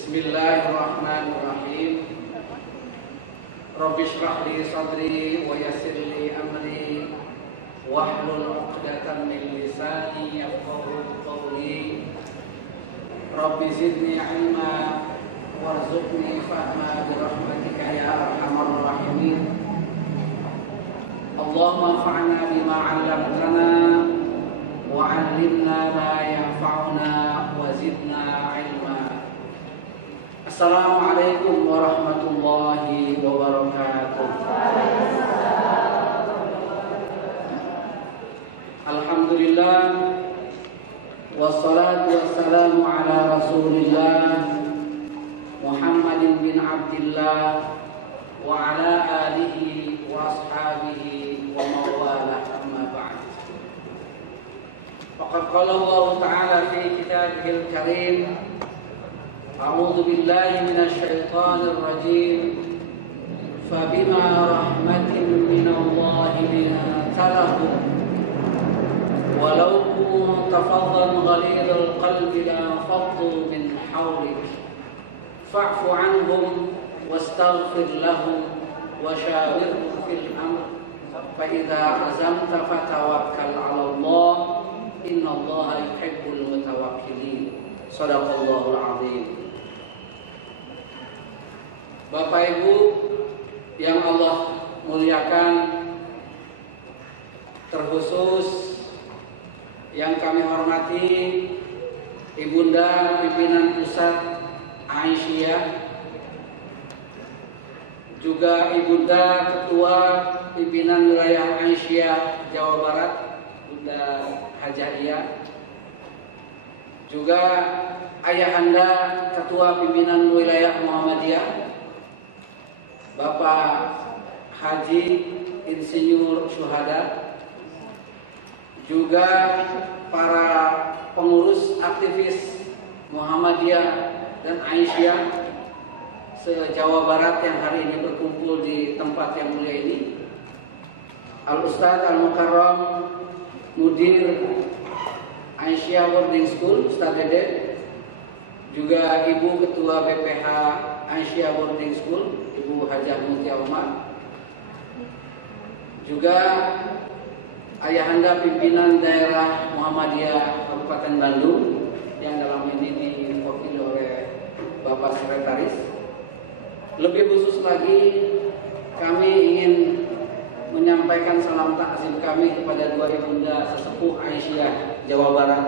Bismillahirrahmanirrahim. Rabbi shrah li sadri wa yassir li amri wahlul 'uqdatam min lisani yafqahu qawli. Rabbi zidni 'ilma warzuqni fahma bi rahmatika ya arhamar rahimin. Allahumma anfa'na bima 'allamtana wa 'allimna ma yanfa'una wa zidna 'ilma. Assalamualaikum warahmatullahi wabarakatuh. Alhamdulillah, wassalatu wassalamu ala Rasulillah Muhammadin bin Abdillah wa ala alihi wa ashabihi wa mawalah, amma ba'd. Faqad qala Allah Ta'ala fi kitabihil karim, a'udzu billahi minasy syaithanir rajim. Fabima rahmatin minallahi linta lahum walau kunta faddan ghalidhal qalbi lanfaddu min hawlik fa'fu 'anhum wastaghfir lahum washawirhum fil amr fa idza azamta fatawakkal 'ala Allah innallaha yuhibbul mutawakkilin. Shadaqallahul 'azim. Bapak Ibu yang Allah muliakan, terkhusus yang kami hormati Ibunda Pimpinan Pusat Aisyah, juga Ibunda Ketua Pimpinan Wilayah Aisyah Jawa Barat, Bunda Hajahiyah, juga Ayahanda Ketua Pimpinan Wilayah Muhammadiyah, Bapak Haji Insinyur Syuhada, juga para pengurus aktivis Muhammadiyah dan Aisyah se-Jawa Barat yang hari ini berkumpul di tempat yang mulia ini, Al-Ustadz Al-Mukarram Mudir Aisyah Boarding School, Ustadz Dede, juga Ibu Ketua BPH Aisyah Boarding School, Ibu Hajah Mutia Umar, juga Ayahanda Pimpinan Daerah Muhammadiyah Kabupaten Bandung yang dalam ini diwakili oleh Bapak Sekretaris. Lebih khusus lagi, kami ingin menyampaikan salam takzim kami kepada dua ibunda sesepuh Aisyah Jawa Barat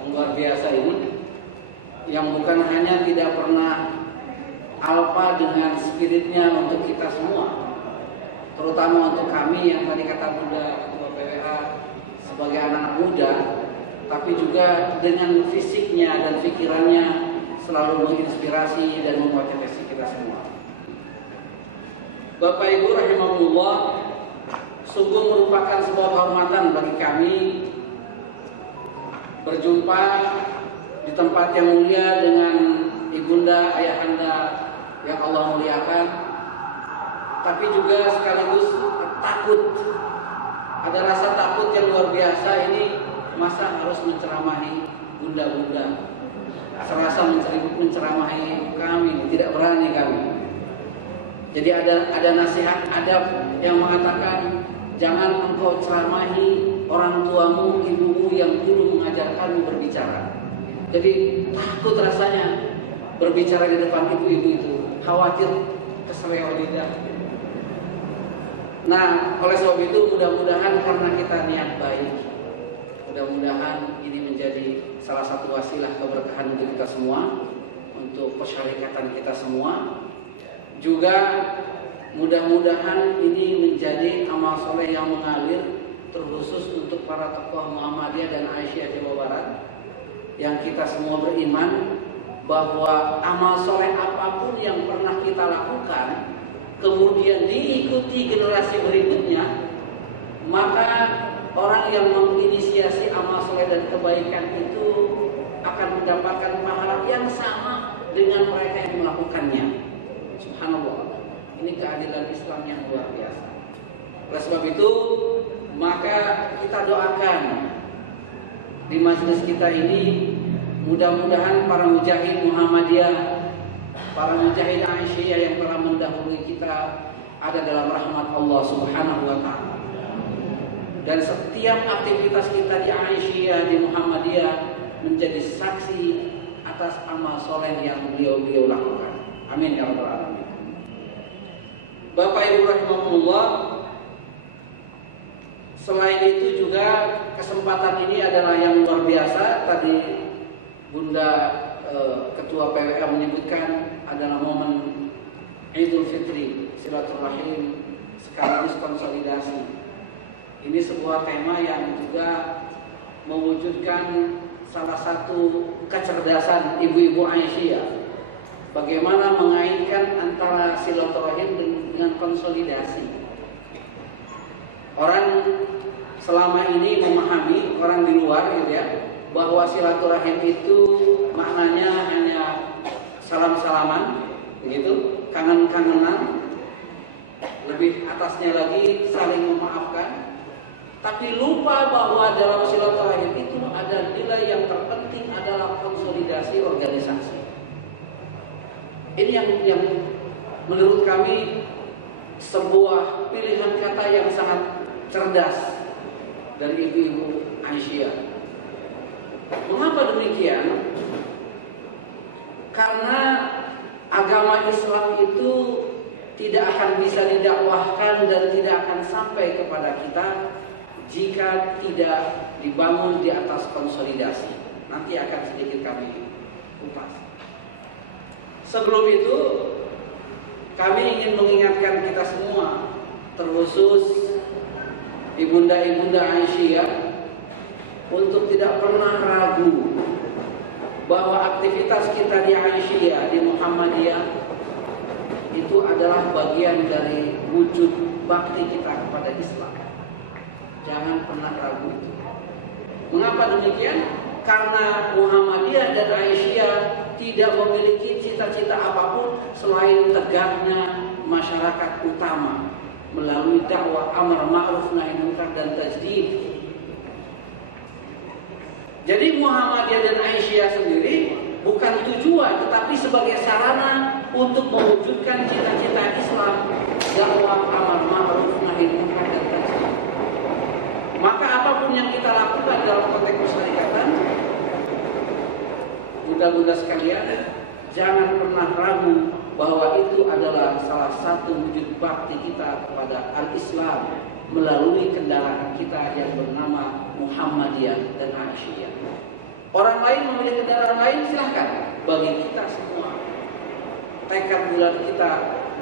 yang luar biasa ini, yang bukan hanya tidak pernah alpa dengan spiritnya untuk kita semua, terutama untuk kami yang tadi kata Bunda Ketua PWH sebagai anak muda, tapi juga dengan fisiknya dan pikirannya selalu menginspirasi dan memotivasi kita semua. Bapak Ibu rahimahullah, sungguh merupakan sebuah kehormatan bagi kami berjumpa di tempat yang mulia dengan Ibunda Ayahanda yang Allah muliakan, tapi juga sekaligus takut. Ada rasa takut yang luar biasa ini, masa harus menceramahi bunda-bunda, serasa menceramahi kami, tidak berani kami. Jadi ada nasihat adab yang mengatakan, jangan engkau ceramahi orang tuamu, ibumu yang dulu mengajarkanmu berbicara. Jadi takut rasanya berbicara di depan ibu-ibu itu, khawatir keseleo lidah. Nah, oleh sebab itu mudah-mudahan karena kita niat baik, mudah-mudahan ini menjadi salah satu wasilah keberkahan untuk kita semua, untuk persyarikatan kita semua. Juga mudah-mudahan ini menjadi amal soleh yang mengalir, terkhusus untuk para tokoh Muhammadiyah dan Aisyah Jawa Barat, yang kita semua beriman bahwa amal soleh apapun yang pernah kita lakukan kemudian diikuti generasi berikutnya, maka orang yang menginisiasi amal soleh dan kebaikan itu akan mendapatkan pahala yang sama dengan mereka yang melakukannya. Subhanallah, ini keadilan Islam yang luar biasa. Oleh sebab itu, maka kita doakan di majelis kita ini, mudah-mudahan para mujahid Muhammadiyah para mujahid Aisyah yang telah mendahului kita ada dalam rahmat Allah Subhanahu wa taala. Dan setiap aktivitas kita di Aisyah, di Muhammadiyah menjadi saksi atas amal soleh yang beliau lakukan. Amin ya rabbal alamin. Bapak Ibu rahimahumullah, selain itu juga kesempatan ini adalah yang luar biasa. Tadi Bunda Ketua PWA menyebutkan adalah momen Idul Fitri, silaturahim sekaligus konsolidasi. Ini sebuah tema yang juga mewujudkan salah satu kecerdasan ibu-ibu Aisyah. Bagaimana mengaitkan antara silaturahim dengan konsolidasi. Orang selama ini memahami, orang di luar gitu ya, bahwa silaturahim itu maknanya hanya salam-salaman, begitu, kangen-kangenan, lebih atasnya lagi saling memaafkan. Tapi lupa bahwa dalam silaturahim itu ada nilai yang terpenting adalah konsolidasi organisasi. Ini yang menurut kami sebuah pilihan kata yang sangat cerdas dari ibu-ibu Aisyah. Mengapa demikian? Karena agama Islam itu tidak akan bisa didakwahkan dan tidak akan sampai kepada kita jika tidak dibangun di atas konsolidasi. Nanti akan sedikit kami kupas. Sebelum itu, kami ingin mengingatkan kita semua, terkhusus ibunda-ibunda Aisyah, untuk tidak pernah ragu bahwa aktivitas kita di Aisyah, di Muhammadiyah, itu adalah bagian dari wujud bakti kita kepada Islam. Jangan pernah ragu itu. Mengapa demikian? Karena Muhammadiyah dan Aisyah tidak memiliki cita-cita apapun selain tegaknya masyarakat utama melalui dakwah amar ma'ruf nahi munkar dan tajdid. Jadi Muhammadiyah dan Aisyah sendiri bukan tujuan, tetapi sebagai sarana untuk mewujudkan cita-cita Islam, dakwah amar ma'ruf nahi munkar dan tajdid. Maka apapun yang kita lakukan dalam konteks persyarikatan, bunda-bunda sekalian, jangan pernah ragu bahwa itu adalah salah satu wujud bakti kita kepada al-Islam melalui kendaraan kita yang bernama Muhammadiyah dan Aisyah. Orang lain memiliki kendaraan lain, silahkan. Bagi kita semua, tekad bulan kita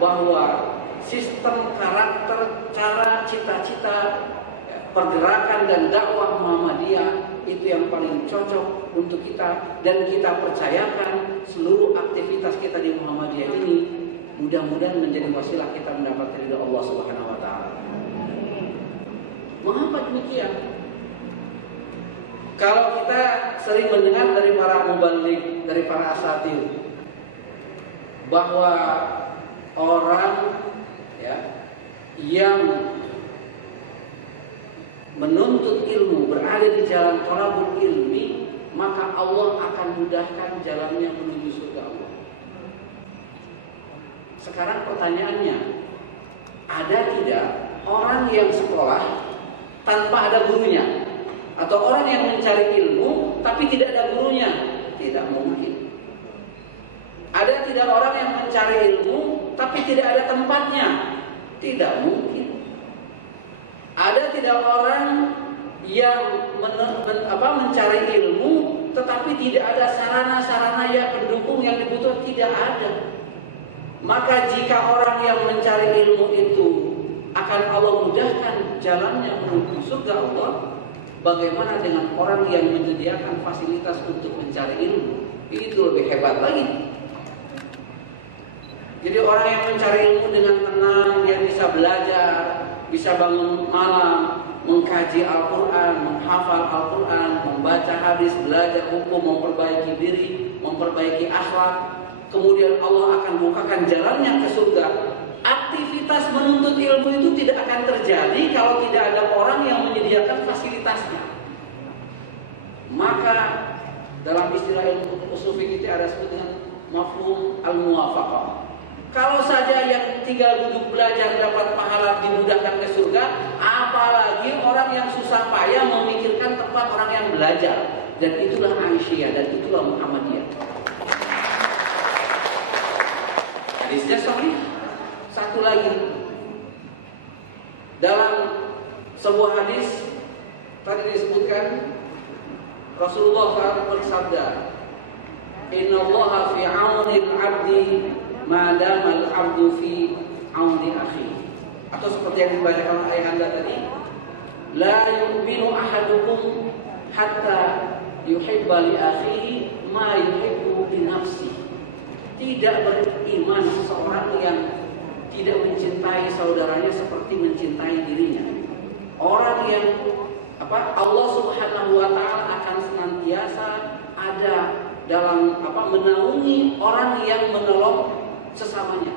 bahwa sistem, karakter, cara, cita-cita, pergerakan dan dakwah Muhammadiyah itu yang paling cocok untuk kita, dan kita percayakan seluruh aktivitas kita di Muhammadiyah ini mudah-mudahan menjadi wasilah kita mendapatkan ridha Allah Subhanahu wa taala. Mengapa demikian? Kalau kita sering mendengar dari para mubaligh, dari para asatir, bahwa orang yang menuntut ilmu, berada di jalan thalabul ilmi, maka Allah akan mudahkan jalannya menuju surga Allah. Sekarang pertanyaannya, ada tidak orang yang sekolah tanpa ada gurunya? Atau orang yang mencari ilmu tapi tidak ada gurunya? Tidak mungkin. Ada tidak orang yang mencari ilmu tapi tidak ada tempatnya? Tidak mungkin. Ada tidak orang yang mencari ilmu tetapi tidak ada sarana-sarana yang pendukung yang dibutuhkan? Tidak ada. Maka jika orang yang mencari ilmu itu akan Allah mudahkan jalannya menuju surga Allah, bagaimana dengan orang yang menyediakan fasilitas untuk mencari ilmu? Itu lebih hebat lagi. Jadi orang yang mencari ilmu dengan tenang, dia bisa belajar, bisa bangun malam, mengkaji Al-Quran, menghafal Al-Quran, membaca hadis, belajar hukum, memperbaiki diri, memperbaiki akhlak. Kemudian Allah akan bukakan jalannya ke surga. Aktivitas menuntut ilmu itu tidak akan terjadi kalau tidak ada orang yang menyediakan fasilitasnya. Maka dalam istilah ilmu usul fikih ada sebut dengan mafhum al-muwafaqah. Kalau saja yang tinggal duduk belajar dapat pahala dimudahkan ke surga, apalagi orang yang susah payah memikirkan tempat orang yang belajar. Dan itulah Aisyah dan itulah Muhammadiyah. Hadisnya sahih. Satu lagi, dalam sebuah hadis tadi disebutkan Rasulullah SAW bersabda, Inna Allah fi auni al-abdi madama al-abdu fi auni akhi. Atau seperti yang dibacakan ayah anda tadi, la yu'minu ahadukum hatta yuhibba li akhihi ma yuhibbu li nafsihi. Tidak beriman seseorang yang tidak mencintai saudaranya seperti mencintai dirinya. Orang yang Allah Subhanahu wa taala akan senantiasa ada dalam menaungi orang yang menolong sesamanya.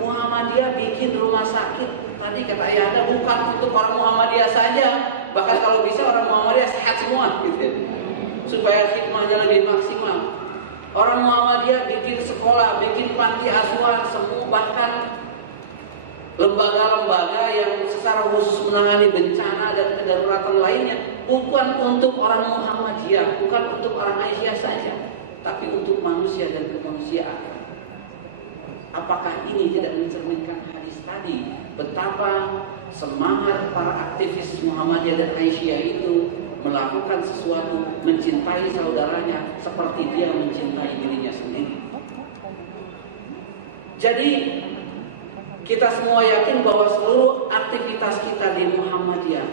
Muhammadiyah bikin rumah sakit. Tadi kata ayah anda bukan untuk orang Muhammadiyah saja, bahkan kalau bisa orang Muhammadiyah sehat semua, gitu, supaya khidmahnya lebih maksimal. Orang Muhammadiyah bikin sekolah, bikin panti asuhan, semua bahkan lembaga-lembaga yang secara khusus menangani bencana dan kedaruratan lainnya, bukan untuk orang Muhammadiyah, bukan untuk orang Aisyah saja, tapi untuk manusia dan kemanusiaan. Apakah ini tidak mencerminkan hadis tadi betapa semangat para aktivis Muhammadiyah dan Aisyah itu melakukan sesuatu, mencintai saudaranya seperti dia mencintai dirinya sendiri. Jadi kita semua yakin bahwa seluruh aktivitas kita di Muhammadiyah,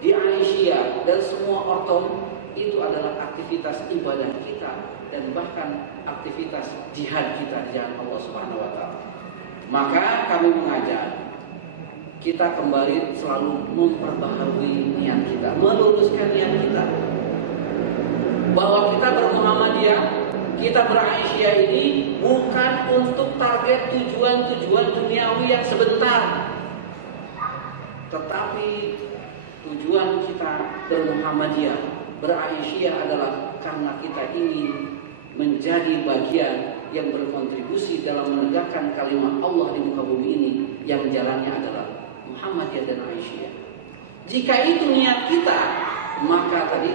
di Aisyah dan semua ortom itu adalah aktivitas ibadah kita dan bahkan aktivitas jihad kita di jalan Allah Subhanahu wa taala. Maka kami mengajak kita kembali selalu memperbaharui niat kita, meluruskan niat kita, bahwa kita bermuhammadiyah, kita beraisyah ini bukan untuk target tujuan-tujuan duniawi yang sebentar, tetapi tujuan kita bermuhammadiyah, beraisyah adalah karena kita ingin menjadi bagian yang berkontribusi dalam menegakkan kalimat Allah di muka bumi ini, yang jalannya adalah Muhammadiyah dan Aisyah. Jika itu niat kita, maka tadi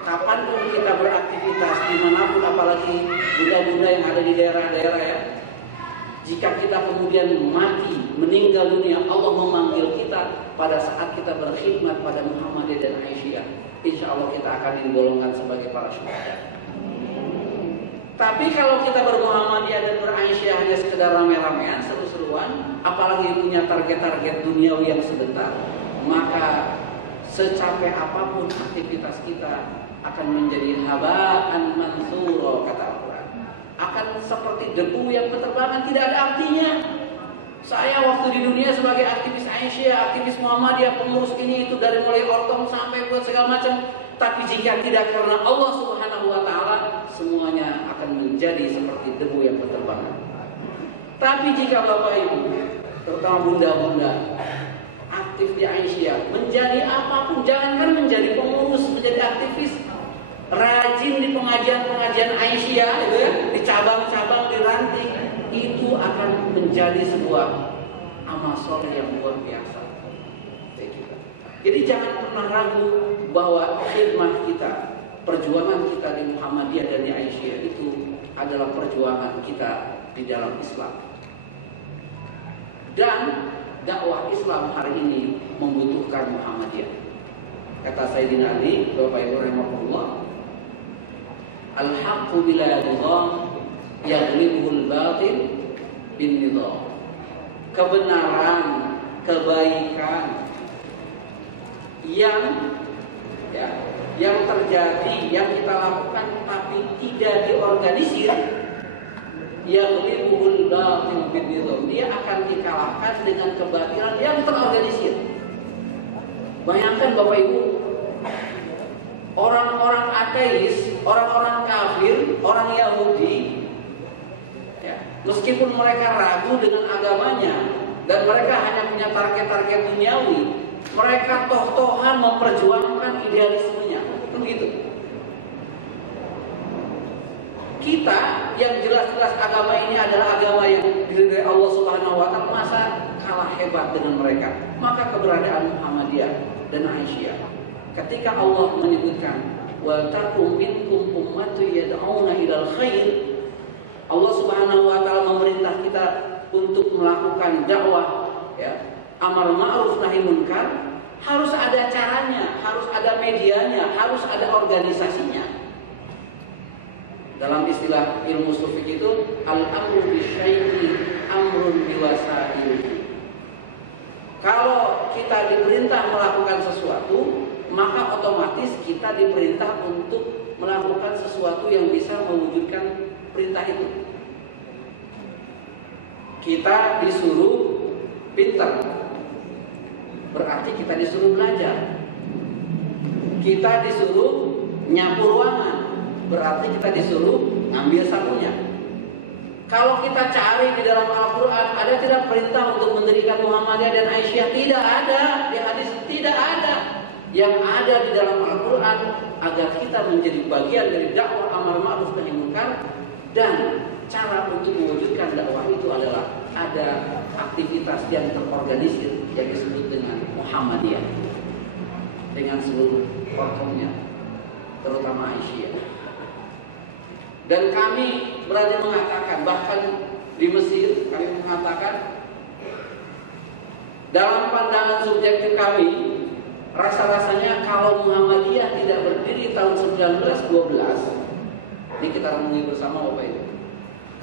kapanpun kita beraktivitas dimanapun, apalagi bunda-bunda yang ada di daerah-daerah ya, jika kita kemudian mati, meninggal dunia, Allah memanggil kita pada saat kita berkhidmat pada Muhammadiyah dan Aisyah, insya Allah kita akan digolongkan sebagai para syuhada. Tapi kalau kita bermuhammadiyah dan beraisyah hanya sekedar rame-ramean, seru-seruan, apalagi punya target-target duniawi yang sebentar, maka secapek apapun aktivitas kita akan menjadi haba'an mansura, kata Al-Quran. Akan seperti debu yang berterbangan, tidak ada artinya. Saya waktu di dunia sebagai aktivis Aisyah, aktivis Muhammadiyah, pengurus ini itu dari mulai ortom sampai buat segala macam. Tapi jika tidak karena Allah Subhanahu wa taala, semuanya akan menjadi seperti debu yang berterbangan. Tapi jika Bapak Ibu, terutama bunda-bunda, aktif di Aisyah, menjadi apapun, jangankan menjadi pengurus, menjadi aktivis, rajin di pengajian-pengajian Aisyah, gitu ya, di cabang-cabang, di ranting, itu akan menjadi sebuah amal soleh yang luar biasa. Jadi jangan pernah ragu bahwa khidmat kita, perjuangan kita di Muhammadiyah dan di Aisyah itu adalah perjuangan kita di dalam Islam. Dan dakwah Islam hari ini membutuhkan Muhammadiyah. Kata Sayyidina Ali, Bapak Ibu rahimahullah, al-haqqu bila nizam yaghlibuhul batil bin nizam. Kebenaran, kebaikan yang terjadi, yang kita lakukan tapi tidak diorganisir, yaghlibuhul batil bin nizam, dia akan dikalahkan dengan kebatilan yang terorganisir. Bayangkan Bapak Ibu, orang-orang ateis, orang-orang kafir, orang Yahudi, ya, meskipun mereka ragu dengan agamanya dan mereka hanya punya target-target duniawi, mereka toh-tohan memperjuangkan idealismenya, begitu. Kita yang jelas-jelas agama ini adalah agama yang diridhai Allah Subhanahu wa taala, masa kalah hebat dengan mereka? Maka keberadaan Muhammadiyah dan Aisyah, ketika Allah menyebutkan wa takum minkum ummatun yad'una ilal khair, Allah Subhanahu wa taala memerintah kita untuk melakukan dakwah, ya, amar ma'ruf nahi munkar, harus ada caranya, harus ada medianya, harus ada organisasinya. Dalam istilah ilmu sufik itu al-amru bisyai'i amrun biwasail. Kalau kita diperintah melakukan sesuatu, maka otomatis kita diperintah untuk melakukan sesuatu yang bisa mewujudkan perintah itu. Kita disuruh pintar, berarti kita disuruh belajar. Kita disuruh nyapu ruangan, berarti kita disuruh ambil sapunya. Kalau kita cari di dalam Al-Quran, ada tidak perintah untuk mendirikan Muhammadiyah dan Aisyah? Tidak ada. Di hadis tidak ada. Yang ada di dalam Al-Quran agar kita menjadi bagian dari dakwah amar ma'ruf nahi munkar, dan cara untuk mewujudkan dakwah itu adalah ada aktivitas yang terorganisir yang disebut dengan Muhammadiyah dengan seluruh tokohnya, terutama Aisyah. Dan kami berani mengatakan, bahkan di Mesir kami mengatakan, dalam pandangan subjektif kami, rasa-rasanya kalau Muhammadiyah tidak berdiri tahun 1912, ini kita renungi bersama Bapak Ibu.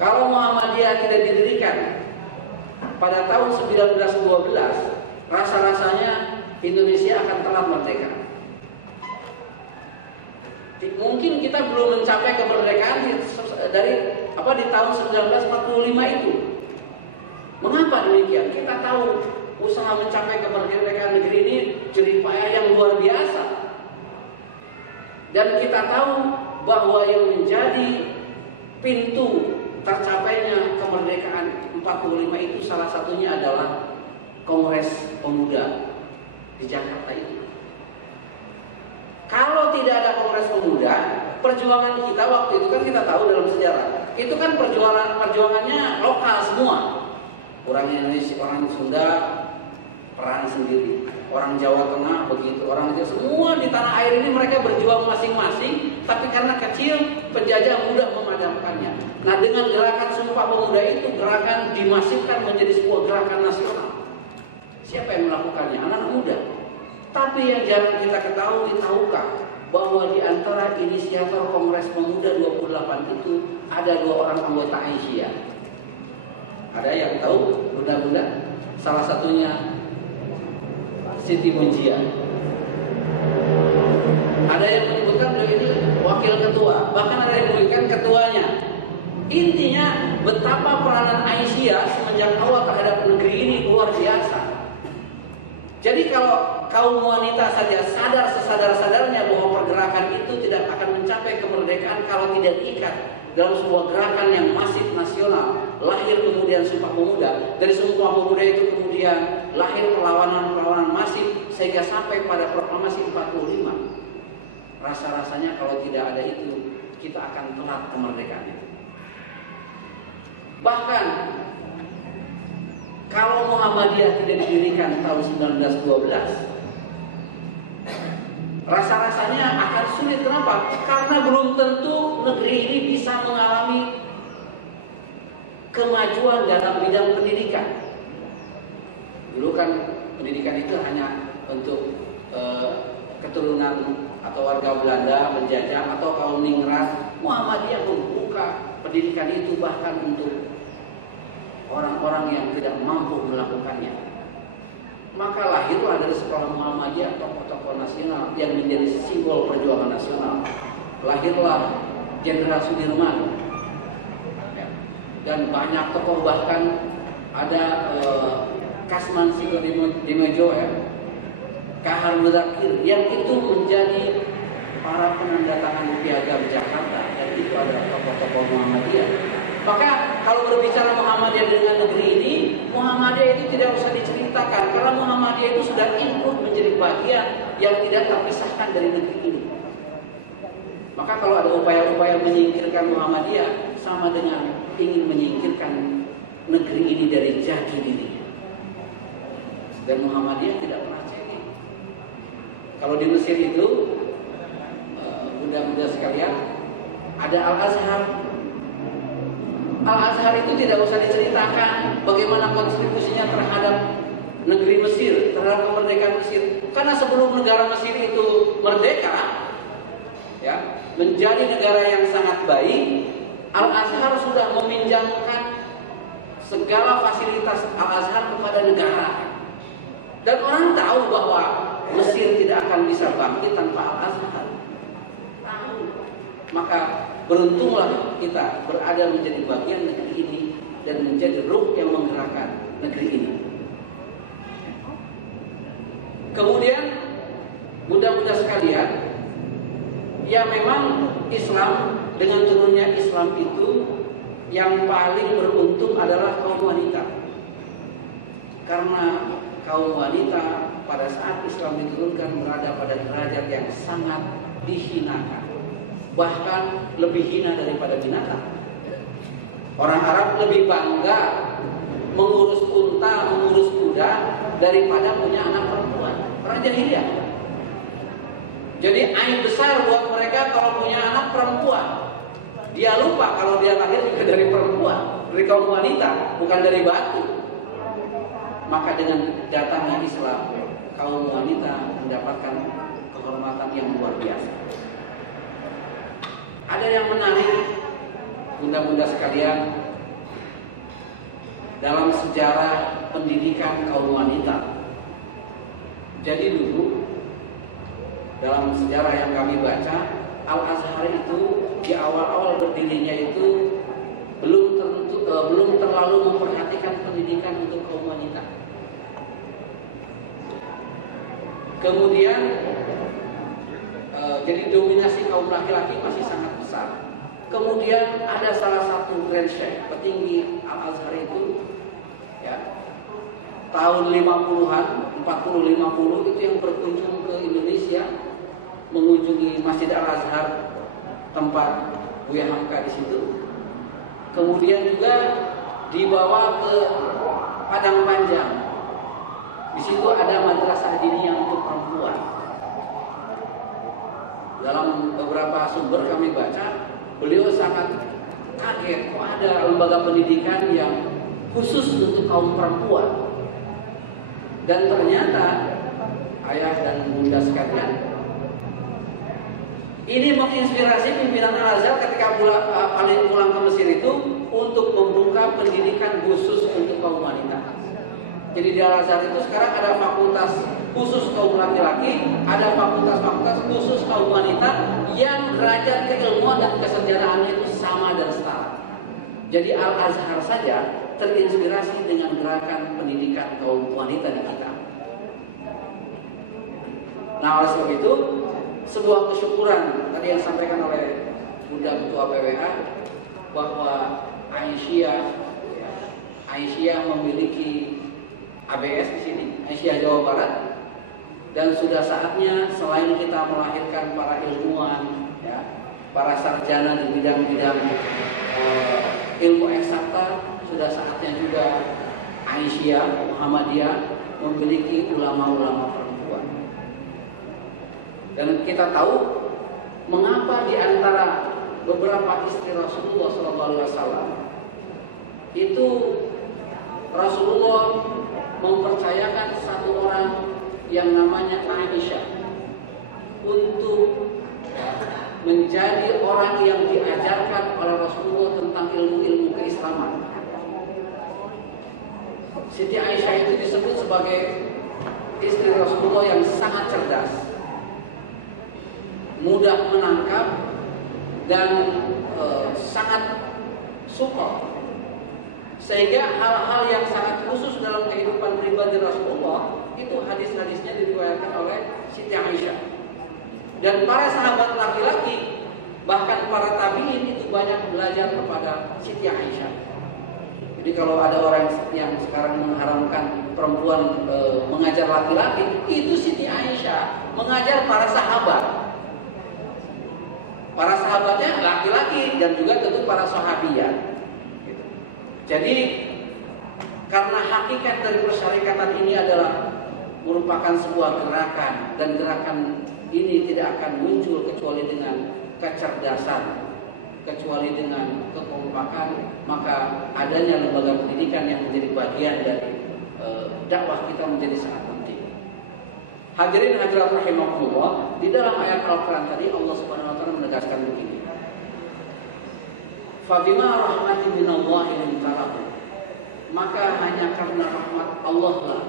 Kalau Muhammadiyah tidak didirikan pada tahun 1912, rasa-rasanya Indonesia akan telat merdeka. Mungkin kita belum mencapai kemerdekaan dari di tahun 1945 itu. Mengapa demikian? Kita tahu usaha mencapai kemerdekaan negeri ini jerih payah yang luar biasa. Dan kita tahu bahwa yang menjadi pintu tercapainya kemerdekaan 45 itu salah satunya adalah Kongres Pemuda di Jakarta itu. Kalau tidak ada Kongres Pemuda, perjuangan kita waktu itu kan kita tahu dalam sejarah, itu kan perjuangannya lokal semua. Orang Indonesia, orang Sunda perang sendiri, orang Jawa Tengah begitu, orang Jawa, semua di tanah air ini mereka berjuang masing-masing, tapi karena kecil penjajah mudah memadamkannya. Nah, dengan gerakan Sumpah Pemuda itu, gerakan dimasifkan menjadi sebuah gerakan nasional. Siapa yang melakukannya? Anak-anak muda. Tapi yang jarang kita ketahui, tahukah bahwa di antara inisiator Kongres Pemuda 28 itu ada 2 orang anggota Aisyah? Ada yang tahu? Bunda-bunda? Salah satunya Siti Munjiah. Ada yang menyebutkan beliau ini wakil ketua, bahkan ada yang menyebutkan ketuanya. Intinya betapa peranan Aisyah semenjak awal terhadap negeri ini luar biasa. Jadi kalau kaum wanita saja sadar sesadar-sadarnya bahwa pergerakan itu tidak akan mencapai kemerdekaan kalau tidak diikat dalam sebuah gerakan yang masif nasional. Lahir kemudian Sumpah Pemuda, dari Sumpah Pemuda itu kemudian lahir perlawanan-perlawanan masif sehingga sampai pada proklamasi 45. Rasa-rasanya kalau tidak ada itu, kita akan telat kemerdekaan itu. Bahkan kalau Muhammadiyah tidak didirikan tahun 1912, rasa-rasanya akan sulit. Kenapa? Karena belum tentu negeri ini bisa mengalami kemajuan dalam bidang pendidikan. Dulu kan pendidikan itu hanya untuk keturunan atau warga Belanda menjajah atau kaum ningrat. Muhammadiyah membuka pendidikan itu bahkan untuk orang-orang yang tidak mampu melakukannya. Maka lahirlah dari sekolah Muhammadiyah tokoh-tokoh nasional yang menjadi simbol perjuangan nasional. Lahirlah Jenderal Sudirman, ya. Dan banyak tokoh, bahkan ada Kasman Sikodimedjo, ya, Kahar Muzakir, yang itu menjadi para penandatangan Piagam Jakarta, dan itu adalah tokoh-tokoh Muhammadiyah. Maka kalau berbicara Muhammadiyah dengan negeri ini, Muhammadiyah itu tidak usah diceritakan, karena Muhammadiyah itu sudah ikut menjadi bagian yang tidak terpisahkan dari negeri ini. Maka kalau ada upaya-upaya menyingkirkan Muhammadiyah, sama dengan ingin menyingkirkan negeri ini dari jati dirinya. Dan Muhammadiyah tidak pernah cengeng. Kalau di Mesir itu, bunda-bunda sekalian, ada Al-Azhar. Al-Azhar itu tidak usah diceritakan bagaimana kontribusinya terhadap negeri Mesir, terhadap kemerdekaan Mesir. Karena sebelum negara Mesir itu merdeka, ya, menjadi negara yang sangat baik, Al-Azhar sudah meminjamkan segala fasilitas Al-Azhar kepada negara. Dan orang tahu bahwa Mesir tidak akan bisa bangkit tanpa Al-Azhar. Tahu. Maka beruntunglah kita berada menjadi bagian negeri ini dan menjadi ruh yang menggerakkan negeri ini. Kemudian, mudah-mudahan sekalian, ya memang Islam, dengan turunnya Islam itu yang paling beruntung adalah kaum wanita. Karena kaum wanita pada saat Islam diturunkan berada pada derajat yang sangat dihinakan, bahkan lebih hina daripada binatang. Orang Arab lebih bangga mengurus unta, mengurus kuda daripada punya anak perempuan. Orang jahiliyah. Jadi aib besar buat mereka kalau punya anak perempuan. Dia lupa kalau dia lahir juga dari perempuan, dari kaum wanita, bukan dari batu. Maka dengan datangnya Islam, kaum wanita mendapatkan kehormatan yang luar biasa. Ada yang menarik, bunda-bunda sekalian, dalam sejarah pendidikan kaum wanita. Jadi dulu, dalam sejarah yang kami baca, Al-Azhar itu di awal-awal berdirinya itu belum terlalu memperhatikan pendidikan untuk kaum wanita. Kemudian jadi dominasi kaum laki-laki masih sangat besar. Kemudian ada salah satu grand sheikh petinggi Al-Azhar itu, ya, tahun 50-an, 40-50 itu yang berkunjung ke Indonesia, mengunjungi Masjid Al-Azhar, tempat Buya Hamka di situ. Kemudian juga dibawa ke Padang Panjang. Di situ ada madrasah diniyah untuk perempuan. Dalam beberapa sumber kami baca, beliau sangat kaget, kok ada lembaga pendidikan yang khusus untuk kaum perempuan. Dan ternyata ayah dan bunda sekalian, ini menginspirasi pimpinan Al-Azhar ketika pulang ke Mesir itu untuk membuka pendidikan khusus untuk kaum wanita. Jadi di Al-Azhar itu sekarang ada fakultas khusus kaum laki-laki, ada fakultas-fakultas khusus kaum wanita yang derajat keilmuan dan kesejarahannya itu sama dan setara. Jadi Al-Azhar saja terinspirasi dengan gerakan pendidikan kaum wanita di kita. Nah, oleh sebab itu, sebuah kesyukuran tadi yang disampaikan oleh Bunda Ketua PWA bahwa Aisyah memiliki ABS di sini, Aisyah Jawa Barat, dan sudah saatnya selain kita melahirkan para ilmuwan, ya, para sarjana di bidang-bidang ilmu eksakta, sudah saatnya juga Aisyah Muhammadiyah memiliki ulama-ulama perempuan. Dan kita tahu mengapa di antara beberapa istri Rasulullah SAW itu Rasulullah mempercayakan satu orang yang namanya Aisyah untuk menjadi orang yang diajarkan oleh Rasulullah tentang ilmu-ilmu keislaman. Siti Aisyah itu disebut sebagai istri Rasulullah yang sangat cerdas, mudah menangkap, dan sangat support. Sehingga hal-hal yang sangat khusus dalam kehidupan pribadi Rasulullah itu hadis-hadisnya diriwayatkan oleh Siti Aisyah. Dan para sahabat laki-laki, bahkan para tabi'in itu banyak belajar kepada Siti Aisyah. Jadi kalau ada orang yang sekarang mengharamkan perempuan mengajar laki-laki, itu Siti Aisyah mengajar para sahabat. para sahabatnya laki-laki dan juga tentu para sahabiyat. Jadi karena hakikat dari persyarikatan ini adalah merupakan sebuah gerakan, dan gerakan ini tidak akan muncul kecuali dengan kecerdasan, kecuali dengan kekompakan, maka adanya lembaga pendidikan yang menjadi bagian dari dakwah kita menjadi sangat penting. Hadirin hadirat rahimakumullah, di dalam ayat Al-Quran tadi Allah Subhanahu wa taala menegaskan begini. Fa bima rahmatin minallahi lintalahu. Maka hanya karena rahmat Allah lah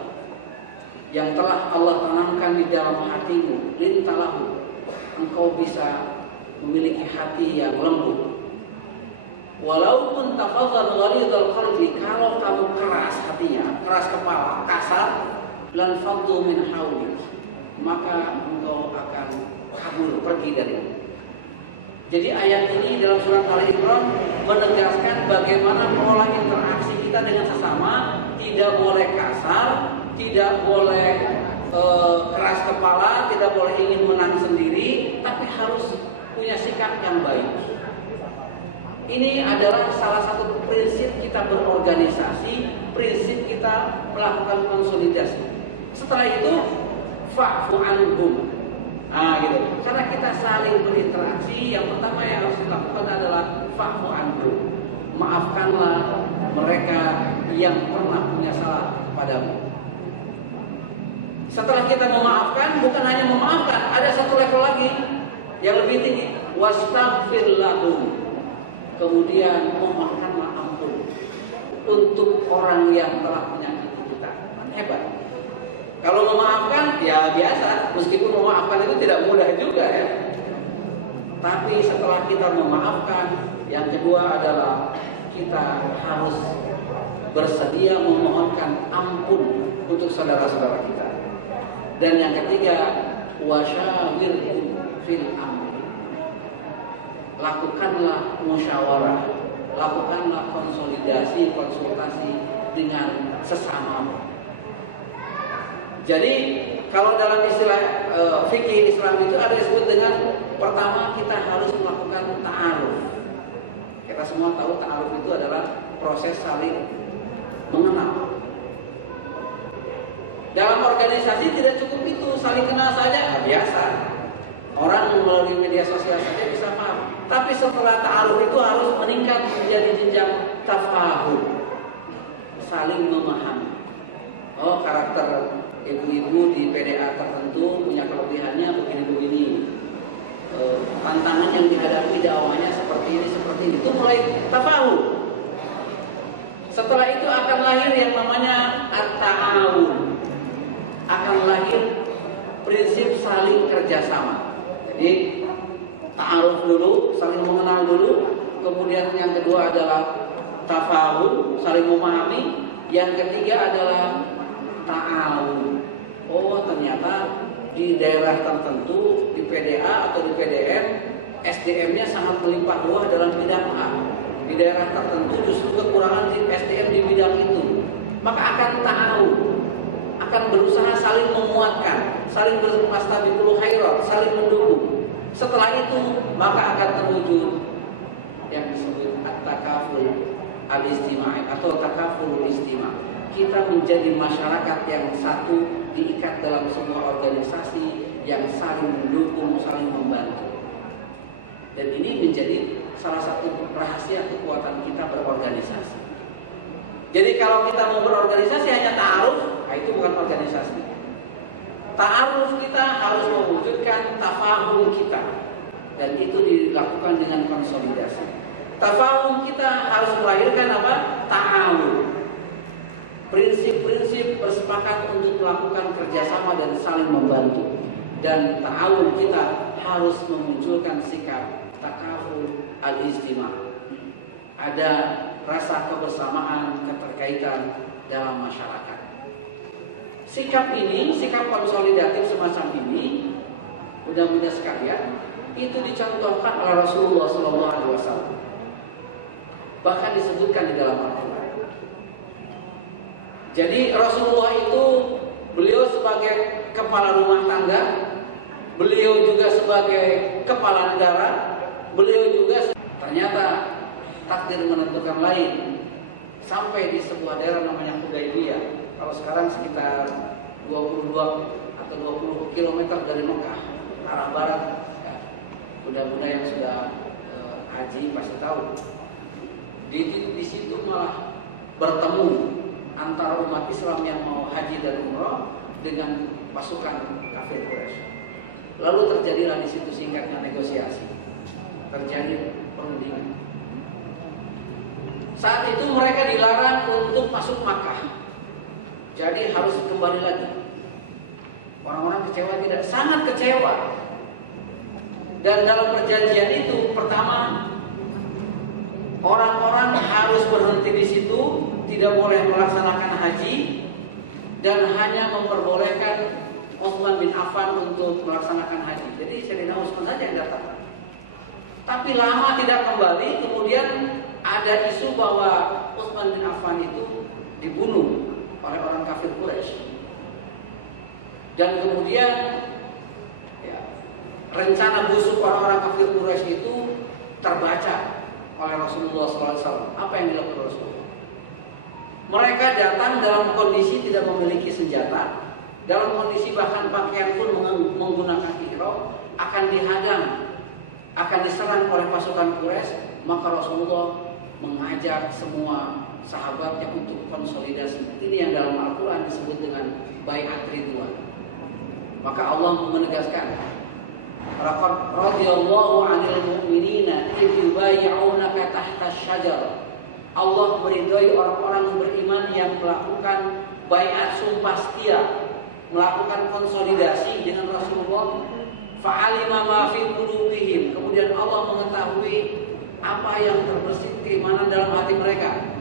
yang telah Allah tanamkan di dalam hatimu, lintalahu, engkau bisa memiliki hati yang lembut. Walaupun tafadzal ghalidul qalbi, kalau kamu keras hatinya, keras kepala, kasar, lan faddu min hawlik, maka engkau akan kabur, pergi darimu. Jadi ayat ini dalam surat Al-Imran menegaskan bagaimana pola interaksi kita dengan sesama, tidak boleh kasar, tidak boleh keras kepala, tidak boleh ingin menang sendiri, tapi harus punya sikap yang baik. Ini adalah salah satu prinsip kita berorganisasi, prinsip kita melakukan konsolidasi. Setelah itu fa'fu anhum. Gitu. Karena kita saling berinteraksi, yang pertama yang harus dilakukan adalah fa'fu anhum. Maafkanlah mereka yang pernah punya salah padamu. Setelah kita memaafkan, bukan hanya memaafkan, ada satu level lagi yang lebih tinggi. Wastaghfir lahum. Kemudian mohonkanlah ampun untuk orang yang telah menyakiti kita. Hebat. Kalau memaafkan ya biasa, meskipun memaafkan itu tidak mudah juga ya. Tapi setelah kita memaafkan, yang kedua adalah kita harus bersedia memohonkan ampun untuk saudara-saudara kita. Dan yang ketiga, wasyawirhum fil amr. Lakukanlah musyawarah, lakukanlah konsolidasi, konsultasi dengan sesama. Jadi kalau dalam istilah fikih Islam itu ada disebut dengan pertama kita harus melakukan ta'aruf. Kita semua tahu ta'aruf itu adalah proses saling mengenal. Dalam organisasi tidak cukup itu, saling kenal saja biasa. Orang melalui media sosial saja bisa paham. Tapi setelah ta'aruf itu harus meningkat menjadi jenjang tafahum, saling memahami. Oh, karakter ibu-ibu di PDA tertentu punya kelebihannya begini-begini. Tantangan yang dihadapi dakwahnya seperti ini. Itu mulai tafahum. Setelah itu akan lahir yang namanya at-ta'awun. Akan lahir prinsip saling kerjasama. Jadi ta'aruf dulu, saling mengenal dulu. Kemudian yang kedua adalah tafahum, saling memahami. Yang ketiga adalah ta'awun. Oh, ternyata di daerah tertentu, di PDA atau di PDM, SDM-nya sangat melimpah ruah dalam bidang A. Di daerah tertentu justru kekurangan di SDM di bidang itu. Maka akan ta'awun, akan berusaha saling menguatkan, saling bermastabiqul khairat, saling mendukung. Setelah itu maka akan terwujud yang disebut at-takaful al-istimai atau takaful istima. Kita menjadi masyarakat yang satu, diikat dalam sebuah organisasi yang saling mendukung, saling membantu. Dan ini menjadi salah satu rahasia kekuatan kita berorganisasi. Jadi kalau kita mau berorganisasi hanya ta'aruf, itu bukan organisasi. Ta'aruf kita harus mewujudkan tafahum kita, dan itu dilakukan dengan konsolidasi. Tafahum kita harus melahirkan apa? Ta'awun. Prinsip-prinsip bersepakat untuk melakukan kerjasama dan saling membantu. Dan ta'awun kita harus memunculkan sikap takaful al-istima. Ada rasa kebersamaan, keterkaitan dalam masyarakat. Sikap ini, sikap konsolidatif semacam ini, mudah-mudahan sekalian, itu dicontohkan oleh Rasulullah SAW. Bahkan disebutkan di dalam Al-Quran. Jadi Rasulullah itu, beliau sebagai kepala rumah tangga, beliau juga sebagai kepala negara, beliau juga ternyata takdir menentukan lain sampai di sebuah daerah namanya Hudaybiyah. Kalau sekarang sekitar 22 atau 20 km dari Mekah arah barat. Ya, budak-budak yang sudah haji pasti tahu. Di situ malah bertemu antara umat Islam yang mau haji dan umrah dengan pasukan kafir Quraisy. Lalu terjadilah di situ singkatnya negosiasi. Terjadi perundingan. Saat itu mereka dilarang untuk masuk Makkah. Jadi harus kembali lagi. Orang-orang kecewa tidak? Sangat kecewa. Dan dalam perjanjian itu pertama orang-orang harus berhenti di situ, tidak boleh melaksanakan haji dan hanya memperbolehkan Utsman bin Affan untuk melaksanakan haji. Jadi Sayyidina Utsman saja yang datang. Tapi lama tidak kembali, kemudian ada isu bahwa Utsman bin Affan itu dibunuh oleh orang kafir Quraisy. Dan kemudian ya, rencana busuk orang-orang kafir Quraisy itu terbaca oleh Rasulullah SAW. Apa yang dilakukan Rasulullah? Mereka datang dalam kondisi tidak memiliki senjata, dalam kondisi bahkan pakaian pun menggunakan ihram, akan dihadang, akan diserang oleh pasukan Quraisy. Maka Rasulullah mengajak semua sahabatnya untuk konsolidasi. Ini yang dalam Al-Quran disebut dengan bai'at ridwan. Maka Allah menegaskan, laqad radiyallahu 'anil mu'minina idh yubayyi'unaka tahta asy-syajar. Allah meridhai orang-orang yang beriman yang melakukan bai'at sumpah setia, melakukan konsolidasi dengan Rasulullah. Fa'alima ma fi qulubihim. Kemudian Allah mengetahui apa yang terbersih keimanan dalam hati mereka.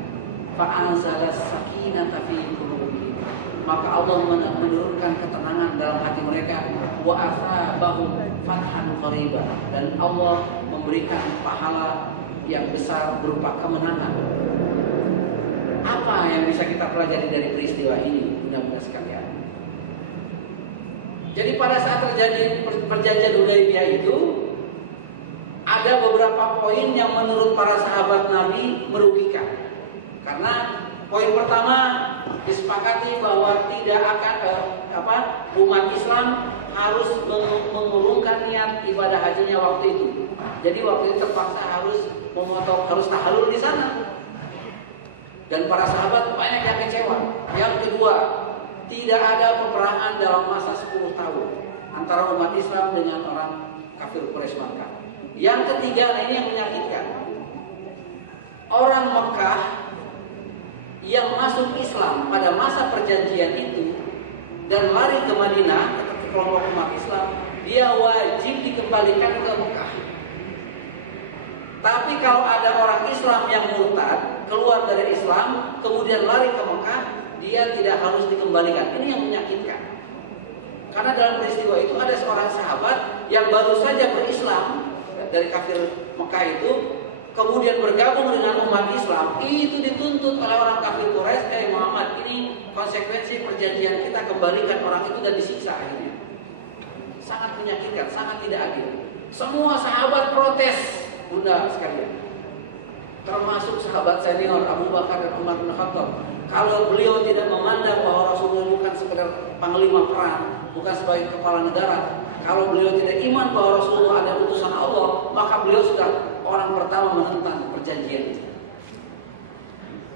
Fa'anzalas sakinata fi qulubihim. Maka Allah menurunkan ketenangan dalam hati mereka. Wa asabahum fathan qariba. Dan Allah memberikan pahala yang besar berupa kemenangan. Apa yang bisa kita pelajari dari peristiwa ini, bunda-bunda sekalian? Jadi pada saat terjadi perjanjian Hudaybiyah itu ada beberapa poin yang menurut para sahabat Nabi merugikan. Karena poin pertama disepakati bahwa tidak akan umat Islam harus mengurungkan niat ibadah hajinya waktu itu. Jadi waktu itu terpaksa harus tahalul di sana. Dan para sahabat banyak yang kecewa. Yang kedua, tidak ada peperangan dalam masa 10 tahun antara umat Islam dengan orang kafir Quraisy Makkah. Yang ketiga, ini yang menyakitkan. Orang Mekah yang masuk Islam pada masa perjanjian itu dan lari ke Madinah, ke kelompok umat Islam, dia wajib dikembalikan ke Mekah. Tapi kalau ada orang Islam yang murtad, keluar dari Islam, kemudian lari ke Mekah, dia tidak harus dikembalikan. Ini yang menyakitkan. Karena dalam peristiwa itu ada seorang sahabat yang baru saja berislam dari kafir Mekah itu, kemudian bergabung dengan umat Islam, itu dituntut oleh orang kafir Quraisy, Muhammad, ini konsekuensi perjanjian kita, kembalikan orang itu, dan disiksa akhirnya. Sangat menyakitkan, sangat tidak adil. Semua sahabat protes, bunda sekalian. Termasuk sahabat senior Abu Bakar dan Umar bin Khattab. Kalau beliau tidak memandang bahwa Rasulullah bukan sekedar panglima perang, bukan sebagai kepala negara, kalau beliau tidak iman bahwa Rasulullah ada utusan Allah, maka beliau sudah orang pertama menentang perjanjian itu.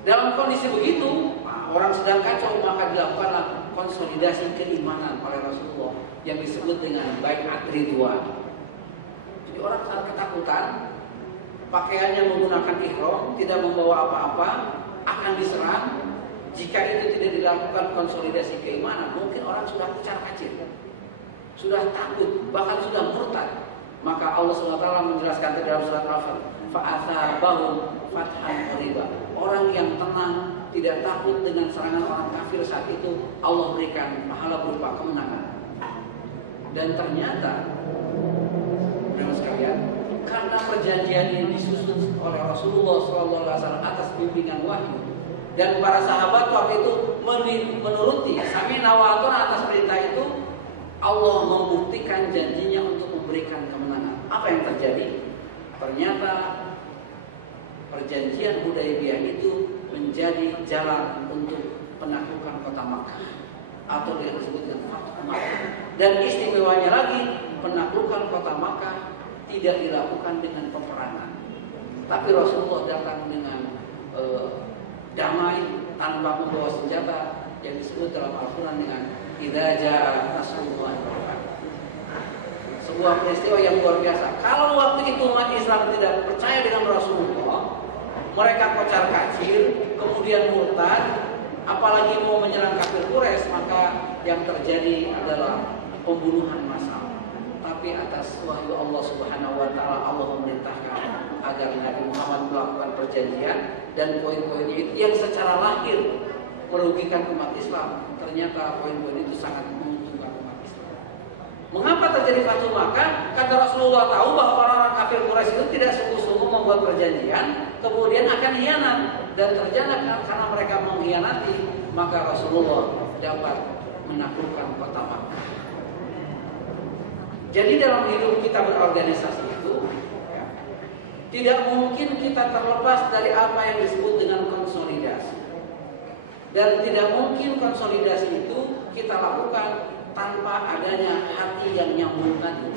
Dalam kondisi begitu, orang sedang kacau, maka dilakukanlah konsolidasi keimanan oleh Rasulullah yang disebut dengan bai'at ridwan. Jadi orang saat ketakutan, pakaiannya menggunakan ihram, tidak membawa apa-apa, akan diserang. Jika itu tidak dilakukan konsolidasi keimanan, mungkin orang sudah kucar-kacir, sudah takut, bahkan sudah murtad. Maka Allah SWT menjelaskan di dalam surat Al-Fat, fa'asabahum fathan qariba. Orang yang tenang, tidak takut dengan serangan orang kafir saat itu, Allah berikan pahala berupa kemenangan. Dan ternyata, teman-teman sekalian, karena perjanjian ini disusun oleh Rasulullah SAW atas bimbingan wahyu, dan para sahabat waktu itu menuruti sami'na wa ata'na atas perintah itu, Allah membuktikan janjinya untuk memberikan kemenangan. Apa yang terjadi? Ternyata perjanjian Hudaybiyah itu menjadi jalan untuk penaklukan kota Makkah atau yang disebut dengan Fathu Makkah. Dan istimewanya lagi, penaklukan kota Makkah tidak dilakukan dengan peperangan, tapi Rasulullah datang dengan damai tanpa membawa senjata, yang disebut dalam Al-Quran dengan idza jaa nasrullah wal fath. Sebuah peristiwa yang luar biasa. Kalau waktu itu umat Islam tidak percaya dengan Rasulullah, mereka kocar kacir, kemudian murtad, apalagi mau menyerang kafir Quraisy, maka yang terjadi adalah pembunuhan massal. Tapi atas wahyu Allah Subhanahu wa taala, Allah memerintahkan agar Nabi Muhammad melakukan perjanjian, dan poin-poin itu yang secara lahir merugikan umat Islam, ternyata poin-poin itu sangat menguntungkan umat Islam. Mengapa terjadi Fathu Makkah? Karena Rasulullah tahu bahwa orang-orang kafir Quraisy itu tidak sungguh-sungguh membuat perjanjian, kemudian akan hianat, dan terjadi karena mereka mengkhianati, maka Rasulullah dapat menaklukkan kota Makkah. Jadi dalam hidup kita berorganisasi itu, ya, tidak mungkin kita terlepas dari apa yang disebut dengan konsolidasi. Dan tidak mungkin konsolidasi itu kita lakukan tanpa adanya hati yang nyambung tadi,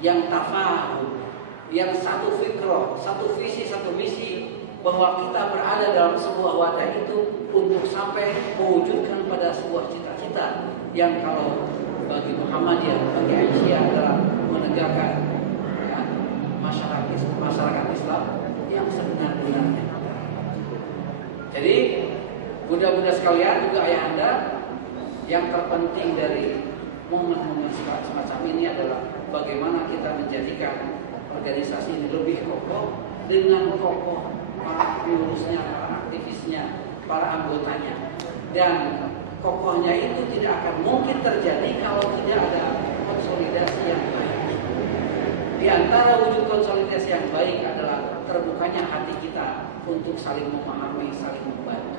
yang tafahum, yang satu fikrah, satu visi, satu misi, bahwa kita berada dalam sebuah wadah itu untuk sampai mewujudkan pada sebuah cita-cita yang kalau bagi Muhammadiyah, bagi Aisyah adalah menegakkan, ya, masyarakat Islam yang sebenar-benarnya. Jadi Bunda-bunda sekalian, juga ayahanda, yang terpenting dari momen-momen semacam ini adalah bagaimana kita menjadikan organisasi ini lebih kokoh dengan kokoh para pengurusnya, para aktivisnya, para anggotanya. Dan kokohnya itu tidak akan mungkin terjadi kalau tidak ada konsolidasi yang baik. Di antara wujud konsolidasi yang baik adalah terbukanya hati kita untuk saling memahami, saling membantu.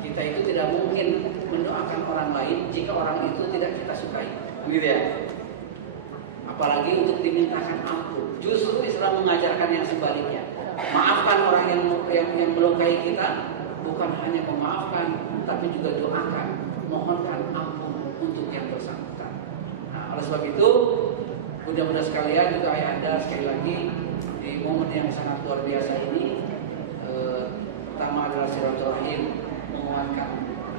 Kita itu tidak mungkin mendoakan orang lain jika orang itu tidak kita sukai, begitu ya. Apalagi untuk dimintakan ampun. Justru Islam mengajarkan yang sebaliknya. Maafkan orang yang melukai kita, bukan hanya memaafkan, tapi juga doakan, mohonkan ampun untuk yang bersangkutan. Nah, oleh sebab itu, mudah-mudahan sekalian, juga ayahanda, sekali lagi di momen yang sangat luar biasa ini, pertama adalah silaturahim, menguatkan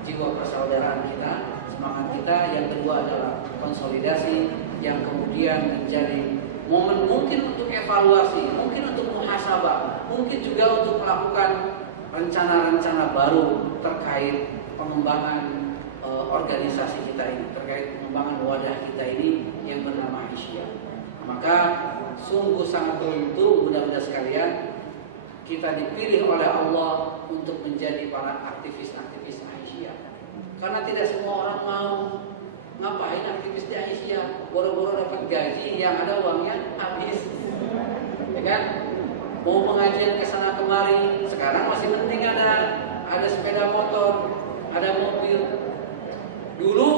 jiwa persaudaraan kita, semangat kita. Yang kedua adalah konsolidasi, yang kemudian menjadi momen mungkin untuk evaluasi, mungkin untuk muhasabah, mungkin juga untuk melakukan rencana-rencana baru terkait pengembangan organisasi kita ini, terkait pengembangan wadah kita ini yang bernama Aisyah. Maka sungguh sangat beruntung mudah-mudahan sekalian, kita dipilih oleh Allah untuk menjadi para aktivis-aktivis Aisyah. Karena tidak semua orang mau. Ngapain aktivis di Aisyah? Boro-boro dapat gaji, yang ada uangnya habis, ya kan? Mau pengajian ke sana kemari, sekarang masih penting ada sepeda motor, ada mobil. Dulu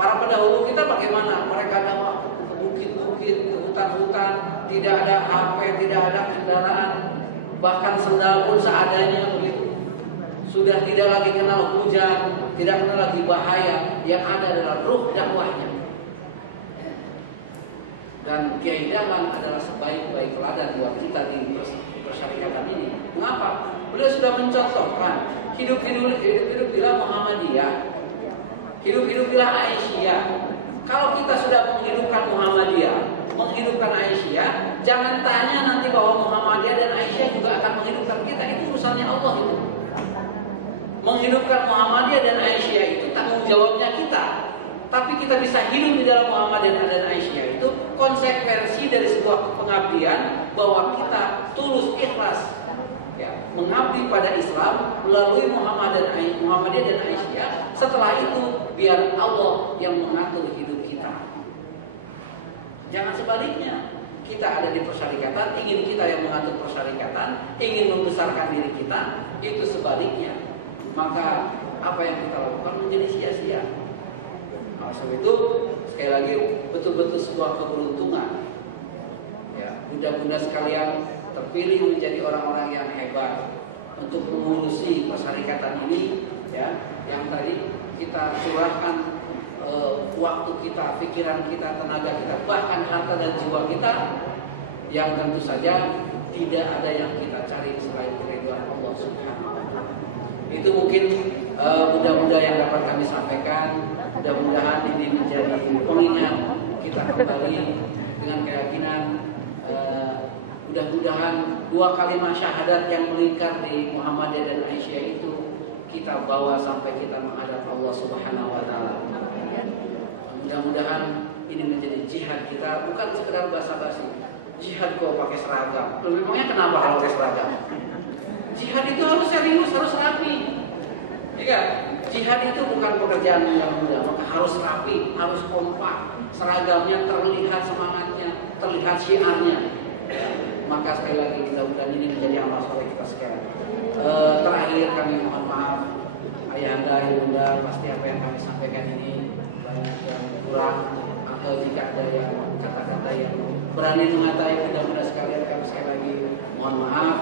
para pendahulu kita bagaimana? Mereka dakwah ke bukit-bukit, ke hutan-hutan, tidak ada HP, tidak ada kendaraan, bahkan sendal pun seadanya begitu. Sudah tidak lagi kenal hujan, tidak kenal lagi bahaya, yang ada adalah ruh dakwahnya. Dan Kiai Dahlan adalah sebaik-baik teladan buat kita di persyarikatan ini. Mengapa? Beliau sudah mencontohkan hidup-hidupilah Muhammadiyah, hidup-hidupilah Aisyah. Kalau kita sudah menghidupkan Muhammadiyah, menghidupkan Aisyah, jangan tanya nanti bahwa Muhammadiyah dan Aisyah juga akan menghidupkan kita. Itu urusannya Allah itu. Menghidupkan Muhammadiyah dan Aisyah itu tanggung jawabnya kita. Tapi kita bisa hidup di dalam Muhammadiyah dan Aisyah itu konsekuensi dari sebuah pengabdian, bahwa kita tulus ikhlas, ya, mengabdi pada Islam melalui Muhammadiyah dan Aisyah. Setelah itu biar Allah yang mengatur hidup kita. Jangan sebaliknya. Kita ada di persyarikatan, ingin kita yang mengatur persyarikatan, ingin membesarkan diri kita, itu sebaliknya. Maka apa yang kita lakukan menjadi sia-sia. Nah, sebab itu sekali lagi betul-betul sebuah keberuntungan, ya, bunda-bunda sekalian terpilih menjadi orang-orang yang hebat untuk mengurusi persyarikatan ini, ya, yang tadi kita curahkan waktu kita, pikiran kita, tenaga kita, bahkan harta dan jiwa kita, yang tentu saja tidak ada yang kita cari selain keridhaan Allah Subhanahu wa Ta'ala. Itu mungkin mudah-mudahan yang dapat kami sampaikan. Mudah-mudahan ini menjadi pengingat kita kembali dengan keyakinan. Mudah-mudahan dua kalimat syahadat yang melingkar di Muhammadiyah dan Aisyah itu kita bawa sampai kita menghadap Allah Subhanahu wa Ta'ala. Mudah-mudahan ini menjadi jihad kita, bukan sekedar basa-basi. Jihad kok pakai seragam. Memangnya kenapa kalau pakai seragam? Jihad itu harus serius, harus rapi. Ya, jihad itu bukan pekerjaan yang mudah, maka harus rapi, harus kompak. Seragamnya terlihat semangatnya, terlihat syiarnya. Maka sekali lagi mudah-mudahan ini menjadi amal soleh kita sekalian. Terakhir kami mohon maaf, ayahanda, ibunda, pasti apa yang kami sampaikan ini banyak yang kurang, atau jika ada yang kata-kata yang berani mengatai mudah-mudahan sekalian, kami sekali lagi mohon maaf.